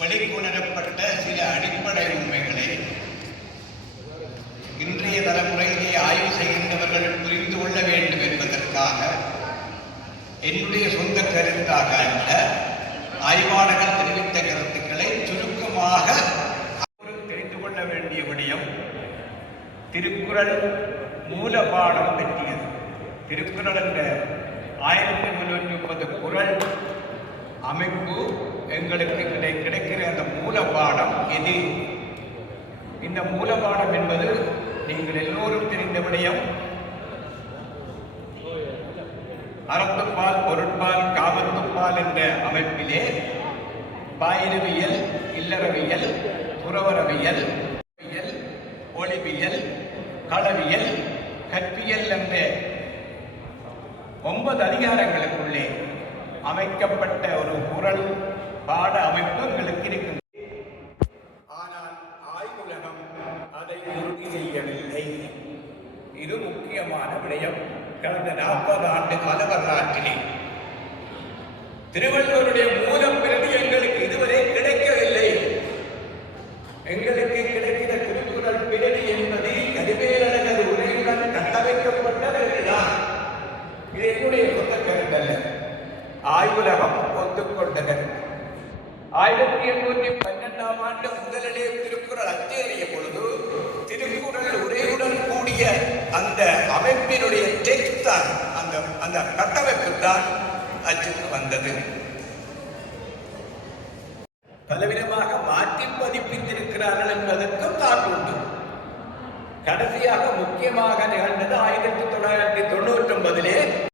வெளிக்கொணரப்பட்ட சில அடிப்படை உண்மைகளை இன்றைய தலைமுறையிலே ஆய்வு செய்கின்றவர்கள் புரிந்து கொள்ள வேண்டும் என்பதற்காக என்னுடைய சொந்த கருத்தாக அல்ல, ஆய்வாளர்கள் தெரிவித்த கருத்துக்களை சுருக்கமாக தெரிந்து கொள்ள வேண்டிய விடயம் திருக்குறள் மூலபாடம் பற்றியது. திருக்குறள் என்ற 1330 குறள் அமைப்பு எங்களுக்கு கிடைக்கிற அந்த மூலபாடம் எது? இந்த மூலபாடம் என்பது நீங்கள் எல்லோரும் தெரிந்த விடயம். அறத்துப்பால், பொருட்பால், காமத்துப்பால் என்ற அமைப்பிலே பாயிரவியல், இல்லறவியல், துறவரவியல், ஒளிவியல், களவியல், கற்பியல் என்ற 9 அதிகாரங்களுக்குள்ளே அமைக்கப்பட்ட ஒரு குறள் பாட அமைப்பு எங்களுக்கு இருக்கின்றது. ஆனால் ஆய்வுலகம் அதை உறுதி செய்யவில்லை. இது முக்கியமான விடயம். கடந்த 40 ஆண்டு கால வரலாற்றிலே திருவள்ளுவருடைய மூலம் பிரதி எங்களுக்கு இதுவரை கிடைக்கவில்லை. எங்களுக்கு கிடைக்கிற திருக்குறள் பிரதி என்பது கதிவேலழகர் உரையுடன் கட்டமைக்கப்பட்டதுதான். இது என்னுடைய சொந்த கருத்தல்ல, ஆய்வுலகம் ஒத்துக்கொண்டது. 1812ஆம் ஆண்டு முதலிலே திருக்குறள் அச்சேறிய பொழுது திருக்குறள் உரையுடன் கூடிய அந்த அமைப்பினுடைய டெக்ஸ்ட் தான், அந்த கட்டமைப்பு தான் அச்சுக்கு வந்தது. பலவிதமாக மாற்றி பதிப்பித்திருக்கிறார்கள் என்பதற்கும் தான் உண்டு. கடைசியாக முக்கியமாக நிகழ்ந்தது 1999